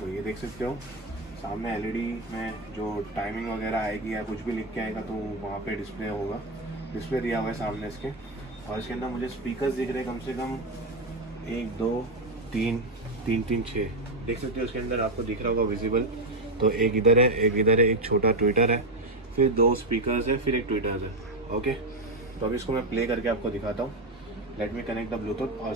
तो ये देख सकते हो सामने एलईडी में जो टाइमिंग वगैरह आएगी या कुछ भी लिख के आएगा तो वहाँ पे डिस्प्ले होगा, डिस्प्ले दिया हुआ है सामने इसके। और इसके अंदर मुझे स्पीकर्स दिख रहे हैं कम से कम 1 2 3 3 3 6, देख सकते हो इसके अंदर आपको दिख रहा होगा विजिबल। तो एक इधर है, एक इधर है, एक छोटा ट्विटर है, फिर 2 स्पीकर्स है, फिर एक ट्विटर है। ओके, तो अभी इसको मैं प्ले करके आपको दिखाता हूँ। Let me connect the Bluetooth और